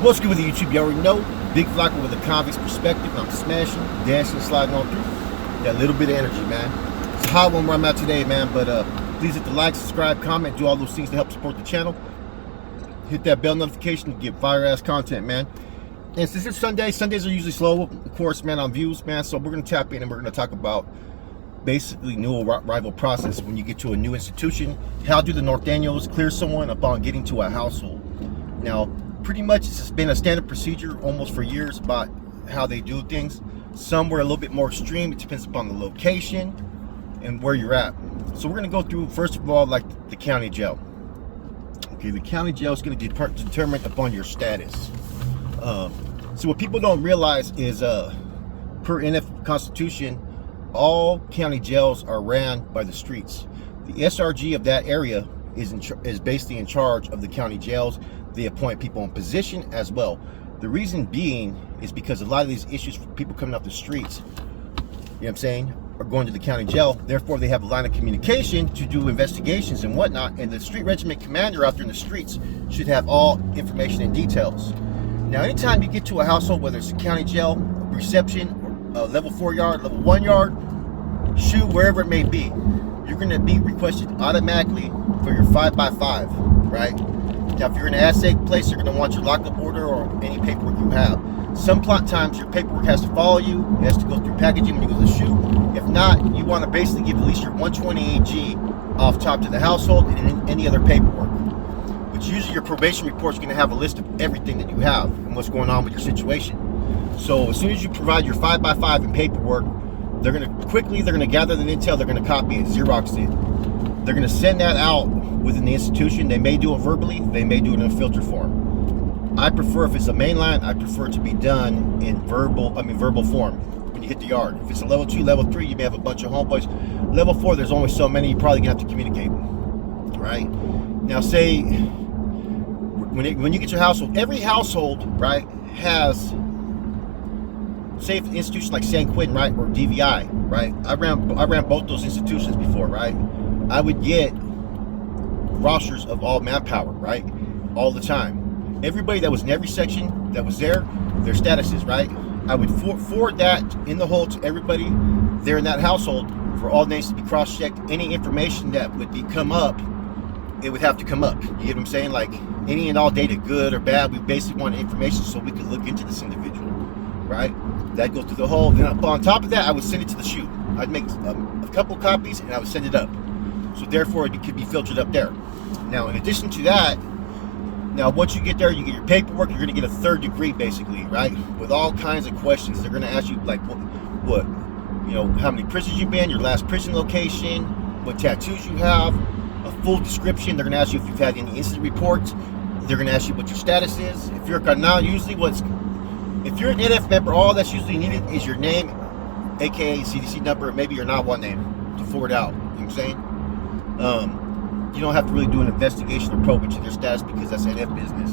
What's good with the YouTube? You already know. Big Flocker with a convict's perspective. I'm smashing, dancing, sliding on through. Got a little bit of energy, man. It's a hot one where I'm at today, man. But please hit the like, subscribe, comment, do all those things to help support the channel. Hit that bell notification to get fire-ass content, man. And since it's Sunday, Sundays are usually slow, of course, man, on views, man. So we're going to tap in and we're going to talk about basically new arrival process when you get to a new institution. How do the Nortenos clear someone upon getting to a household? Now, pretty much it's been a standard procedure almost for years about how they do things. Some were a little bit more extreme. It depends upon the location and where you're at. So we're going to go through, first of all, like the county jail. Okay, the county jail is going to determine upon your status. So what people don't realize is per NF Constitution, all county jails are ran by the streets. The SRG of that area is basically in charge of the county jails. They appoint people in position as well. The reason being is because a lot of these issues for people coming off the streets, you know what I'm saying, are going to the county jail. Therefore, they have a line of communication to do investigations and whatnot. And the street regiment commander out there in the streets should have all information and details. Now, anytime you get to a household, whether it's a county jail, reception, or level 4 yard, level 1 yard, shoot, wherever it may be, you're going to be requested automatically for your 5x5, right? Now, if you're in an asset place, you're going to want your lockup order or any paperwork you have. Some times your paperwork has to follow you. It has to go through packaging when you go to the shoot. If not, you want to basically give at least your 120 AG off top to the household and any other paperwork. But usually your probation report is going to have a list of everything that you have and what's going on with your situation. So as soon as you provide your 5x5 and paperwork, they're going to gather the intel, they're going to copy it, Xerox it. They're going to send that out within the institution. They may do it verbally, they may do it in a filter form. I prefer, if it's a mainline, I prefer it to be done in verbal form when you hit the yard. If it's a level 2, level 3, you may have a bunch of homeboys. Level 4, there's only so many, you're probably going to have to communicate, right? Now, say, when you get your household, every household, right, has, say, an institution like San Quentin, right, or DVI, right? I ran both those institutions before, right? I would get rosters of all manpower, right, all the time. Everybody that was in every section that was there, their statuses, right? I would forward that in the whole to everybody there in that household for all names to be cross-checked. Any information that would come up, it would have to come up. You get what I'm saying? Like any and all data, good or bad, we basically want information so we could look into this individual, right? That goes through the whole. Then on top of that, I would send it to the shoot. I'd make a couple copies and I would send it up. So therefore, it could be filtered up there. Now, in addition to that, now once you get there, you get your paperwork. You're going to get a 3rd degree, basically, right? With all kinds of questions. They're going to ask you, like, what, you know, how many prisons you've been, your last prison location, what tattoos you have, a full description. They're going to ask you if you've had any incident reports. They're going to ask you what your status is. If you're now, usually if you're an NF member, all that's usually needed is your name, aka CDC number, maybe your not one name to forward out. You know what I'm saying? You don't have to really do an investigation or probe into their status because that's NF business,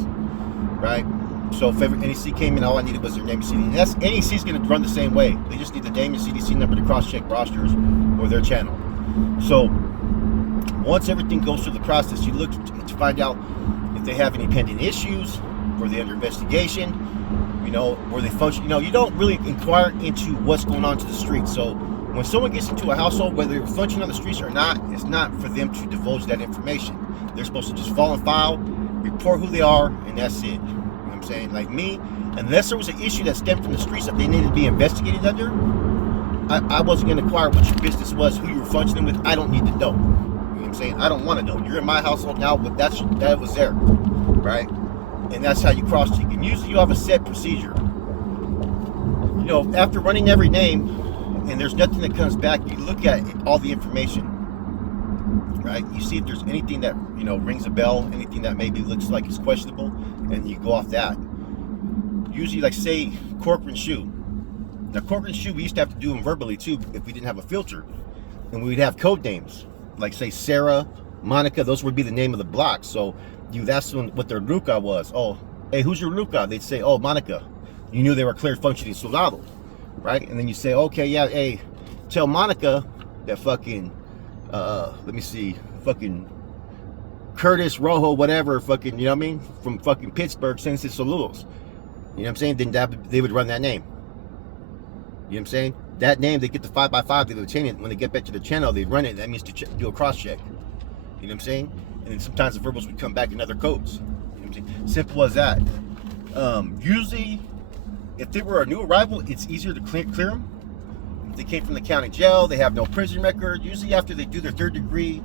right? So if ever NEC came in, all I needed was their name and CDC. That's NEC is going to run the same way. They just need the name and CDC number to cross-check rosters or their channel. So once everything goes through the process, you look to find out if they have any pending issues, were they under investigation, you know, were they function. You know, you don't really inquire into what's going on to the street. So when someone gets into a household, whether they're functioning on the streets or not, it's not for them to divulge that information. They're supposed to just fall in file, report who they are, and that's it. You know what I'm saying? Like me, unless there was an issue that stemmed from the streets that they needed to be investigated under, I wasn't going to inquire what your business was, who you were functioning with. I don't need to know. You know what I'm saying? I don't want to know. You're in my household now, but that was there, right? And that's how you cross-check. And usually you have a set procedure. You know, after running every name, and there's nothing that comes back, you look at all the information, right? You see if there's anything that, you know, rings a bell, anything that maybe looks like it's questionable, and you go off that. Usually, like, say, Corcoran shoe. Now, Corcoran shoe, we used to have to do them verbally, too, if we didn't have a filter. And we would have code names, like, say, Sarah, Monica, those would be the name of the block. So you'd ask them what their Luca was. Oh, hey, who's your Luca? They'd say, oh, Monica. You knew they were clear functioning soldado. Right? And then you say, okay, yeah, hey, tell Monica that fucking, let me see, fucking Curtis Rojo, whatever, fucking, you know what I mean, from fucking Pittsburgh, sends his saludos. You know what I'm saying? Then they would run that name. You know what I'm saying? That name, they get the 5x5, they would change it. When they get back to the channel, they run it. That means to do a cross check. You know what I'm saying? And then sometimes the verbals would come back in other codes. You know what I'm saying? Simple as that. Usually, if they were a new arrival, it's easier to clear them. If they came from the county jail, they have no prison record. Usually after they do their 3rd degree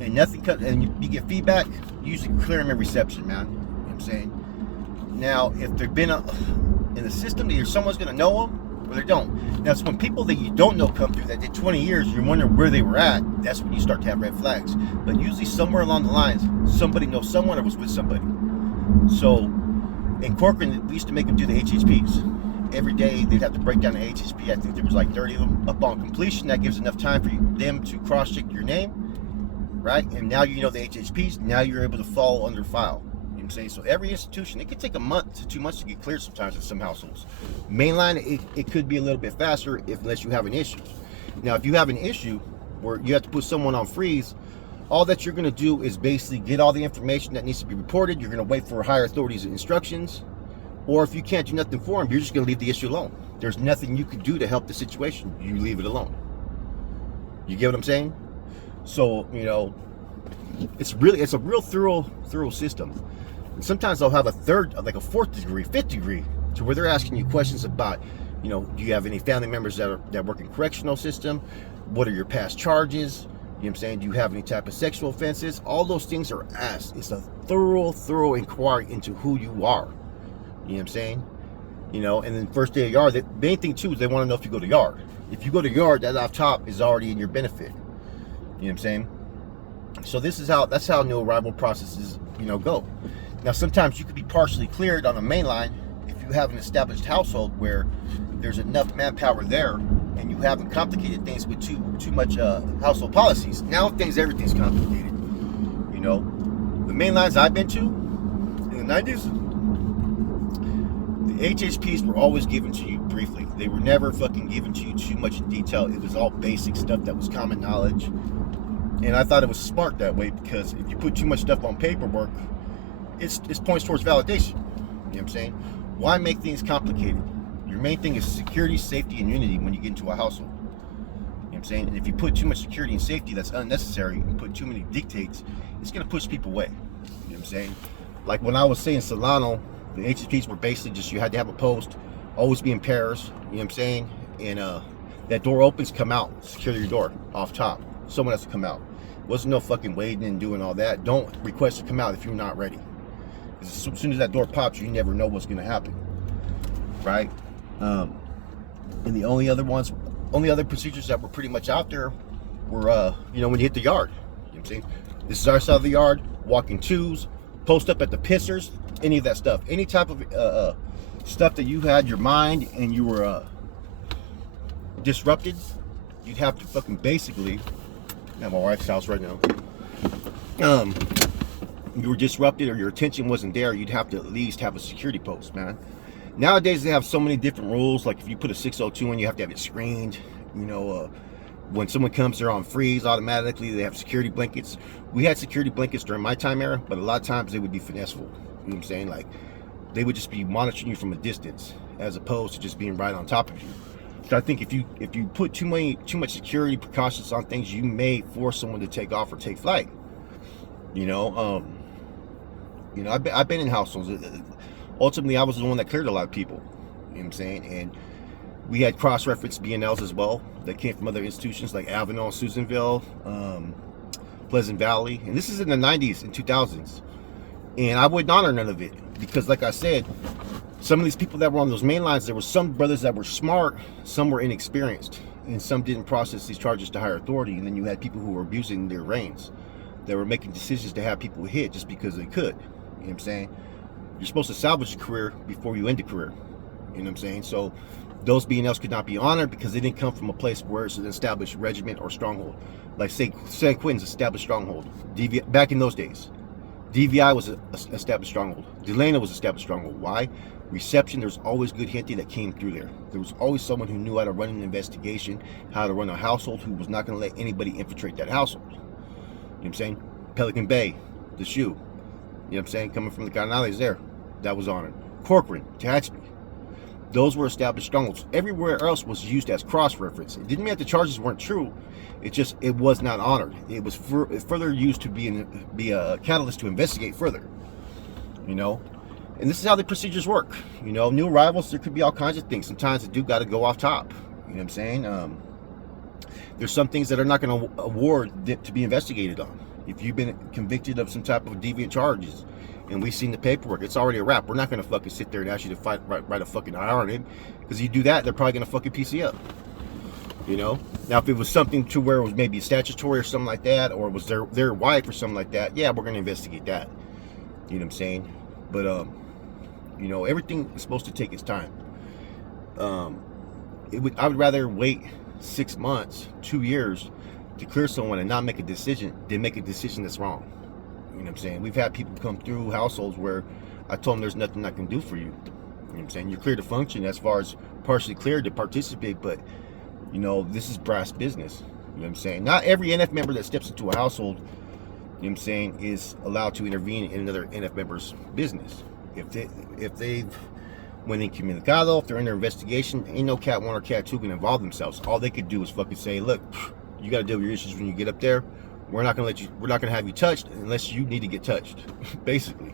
and nothing comes, and you get feedback, you usually clear them in reception, man. You know what I'm saying? Now, if they've been in the system, either someone's going to know them or they don't. Now, it's when people that you don't know come through that did 20 years, you're wondering where they were at. That's when you start to have red flags. But usually somewhere along the lines, somebody knows someone or was with somebody. So in Corcoran, we used to make them do the HHPs. Every day they'd have to break down the HHP. I think there was like 30 of them. Upon completion, that gives enough time for them to cross-check your name, right? And now you know the HHPs. Now you're able to fall under file. You know what I'm saying? So every institution, it could take a month to 2 months to get cleared sometimes in some households. Mainline, it could be a little bit faster unless you have an issue. Now, if you have an issue where you have to put someone on freeze, all that you're going to do is basically get all the information that needs to be reported. You're going to wait for higher authorities' instructions. Or if you can't do nothing for them, you're just going to leave the issue alone. There's nothing you can do to help the situation. You leave it alone. You get what I'm saying? So, you know, it's a real thorough system. And sometimes they'll have a 4th degree, 5th degree, to where they're asking you questions about, you know, do you have any family members that work in correctional system? What are your past charges? You know what I'm saying? Do you have any type of sexual offenses? All those things are asked. It's a thorough inquiry into who you are. You know what I'm saying? You know, and then first day of yard, the main thing too is they want to know if you go to yard. If you go to yard, that off top is already in your benefit. You know what I'm saying? So that's how new arrival processes, you know, go. Now sometimes you could be partially cleared on a mainline if you have an established household where there's enough manpower there and you haven't complicated things with too much household policies. Now everything's complicated. You know, the mainlines I've been to in the 90s, the HHPs were always given to you briefly. They were never fucking given to you too much in detail. It was all basic stuff that was common knowledge. And I thought it was smart that way because if you put too much stuff on paperwork, it points towards validation. You know what I'm saying? Why make things complicated? Your main thing is security, safety, and unity when you get into a household. You know what I'm saying? And if you put too much security and safety that's unnecessary and put too many dictates, it's going to push people away. You know what I'm saying? Like when I was saying Solano, the HHPs were basically just you had to have a post, always be in pairs, you know what I'm saying? And that door opens, come out, secure your door off top. Someone has to come out. Wasn't no fucking waiting and doing all that. Don't request to come out if you're not ready. Because as soon as that door pops, you never know what's going to happen. Right? And the only other procedures that were pretty much out there were, you know, when you hit the yard. You know what I'm saying? This is our side of the yard, walking twos, post up at the pissers, any of that stuff. Any type of stuff that you had your mind and you were disrupted, you'd have to fucking basically, I'm at my wife's house right now. You were disrupted or your attention wasn't there, you'd have to at least have a security post, man. Nowadays they have so many different rules. Like if you put a 602 in, you have to have it screened. You know, when someone comes, they're on freeze automatically. They have security blankets. We had security blankets during my time era, but a lot of times they would be finesseful. You know what I'm saying? Like they would just be monitoring you from a distance as opposed to just being right on top of you. So I think if you put too much security precautions on things, you may force someone to take off or take flight. You know, I've been in households. Ultimately, I was the one that cleared a lot of people. You know what I'm saying? And we had cross-reference BNLs as well that came from other institutions like Avenel, Susanville, Pleasant Valley. And this is in the 90s and 2000s. And I wouldn't honor none of it because, like I said, some of these people that were on those main lines, there were some brothers that were smart, some were inexperienced, and some didn't process these charges to higher authority. And then you had people who were abusing their reins. They were making decisions to have people hit just because they could. You know what I'm saying? You're supposed to salvage a career before you end a career. You know what I'm saying? So those BNLs could not be honored because they didn't come from a place where it's an established regiment or stronghold. Like say San Quentin's established stronghold. Back in those days. DVI was an established stronghold. Delano was an established stronghold. Why? Reception, there's always good hinting that came through there. There was always someone who knew how to run an investigation, how to run a household, who was not going to let anybody infiltrate that household. You know what I'm saying? Pelican Bay, the shoe. You know what I'm saying? Coming from the Canales there. That was honored. Corcoran, Tehachapi. Those were established strongholds. Everywhere else was used as cross-reference. It didn't mean that the charges weren't true. It was not honored. It was further used to be a catalyst to investigate further. You know? And this is how the procedures work. You know, new arrivals, there could be all kinds of things. Sometimes the dude got to go off top. You know what I'm saying? There's some things that are not going to award to be investigated on. If you've been convicted of some type of deviant charges, and we've seen the paperwork, it's already a wrap. We're not going to fucking sit there and ask you to write a fucking IR on him, because if you do that, they're probably going to fucking piece you up. You know? Now, if it was something to where it was maybe statutory or something like that, or it was their wife or something like that, yeah, we're going to investigate that. You know what I'm saying? But, you know, everything is supposed to take its time. I would rather wait 6 months, 2 years to clear someone and not make a decision than make a decision that's wrong. You know what I'm saying? We've had people come through households where I told them there's nothing I can do for you. You know what I'm saying? You're clear to function as far as partially cleared to participate, but, you know, this is brass business. You know what I'm saying? Not every NF member that steps into a household, you know what I'm saying, is allowed to intervene in another NF member's business. If they've went incomunicado, if they're under investigation, ain't no Cat 1 or Cat 2 can involve themselves. All they could do is fucking say, look, you got to deal with your issues when you get up there. We're not going to have you touched unless you need to get touched. Basically,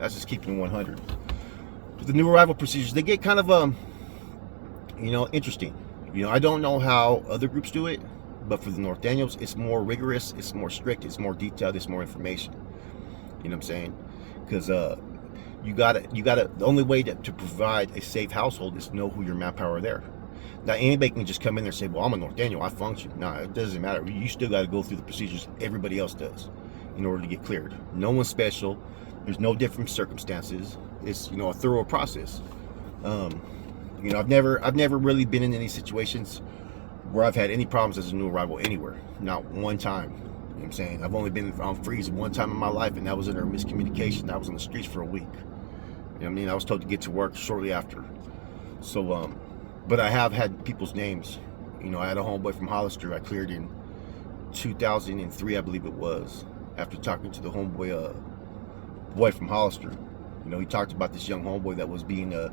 that's just keeping it 100. But the new arrival procedures, they get kind of you know, interesting. You know, I don't know how other groups do it, but for the Norteños, it's more rigorous, it's more strict, it's more detailed, it's more information. You know what I'm saying? Because you gotta. The only way to provide a safe household is to know who your manpower are there. Now, anybody can just come in there and say, well, I'm a Norteño, I function. No, it doesn't matter. You still got to go through the procedures everybody else does in order to get cleared. No one's special. There's no different circumstances. It's, you know, a thorough process. You know, I've never really been in any situations where I've had any problems as a new arrival anywhere. Not one time. You know what I'm saying? I've only been on freeze one time in my life, and that was under miscommunication. I was on the streets for a week. You know what I mean? I was told to get to work shortly after. So, but I have had people's names. You know, I had a homeboy from Hollister I cleared in 2003, I believe it was, after talking to the homeboy, boy from Hollister. You know, he talked about this young homeboy that was being, the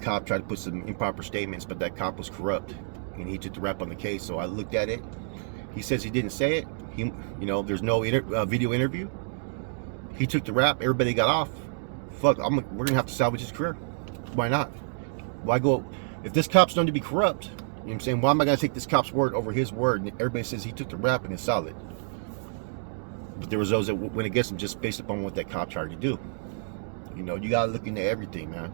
cop tried to put some improper statements, but that cop was corrupt, and he took the rap on the case. So I looked at it. He says he didn't say it. You know, there's no video interview. He took the rap. Everybody got off. Fuck, we're gonna have to salvage his career. Why not? Why go? If this cop's known to be corrupt, you know what I'm saying, why am I going to take this cop's word over his word? And everybody says he took the rap and it's solid. But there was those that went against him just based upon what that cop tried to do. You know, you got to look into everything, man.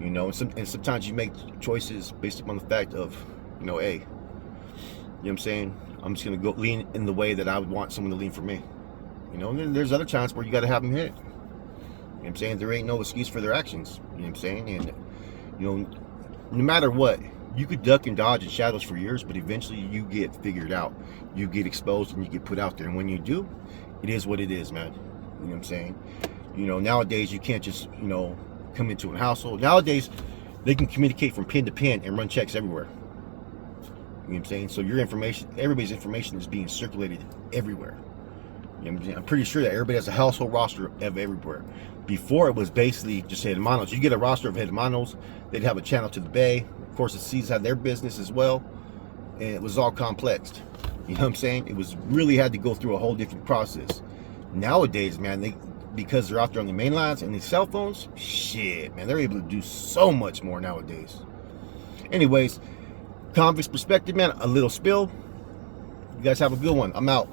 You know, and sometimes you make choices based upon the fact of, you know, hey, you know what I'm saying? I'm just going to go lean in the way that I would want someone to lean for me. You know, and then there's other times where you got to have them hit. You know what I'm saying? There ain't no excuse for their actions. You know what I'm saying? And, you know, no matter what, you could duck and dodge in shadows for years, but eventually you get figured out. You get exposed and you get put out there. And when you do, it is what it is, man. You know what I'm saying? You know, nowadays you can't just, you know, come into a household. Nowadays, they can communicate from pin to pin and run checks everywhere. You know what I'm saying? So your information, everybody's information is being circulated everywhere. You know what I'm saying? I'm pretty sure that everybody has a household roster of everywhere. Before, it was basically just hermanos. You get a roster of hermanos, they'd have a channel to the bay. Of course, the C's had their business as well, and it was all complexed. You know what I'm saying? It was really had to go through a whole different process. Nowadays, man, because they're out there on the main lines and these cell phones, shit, man, they're able to do so much more nowadays. Anyways, convict's perspective, man, a little spill. You guys have a good one. I'm out.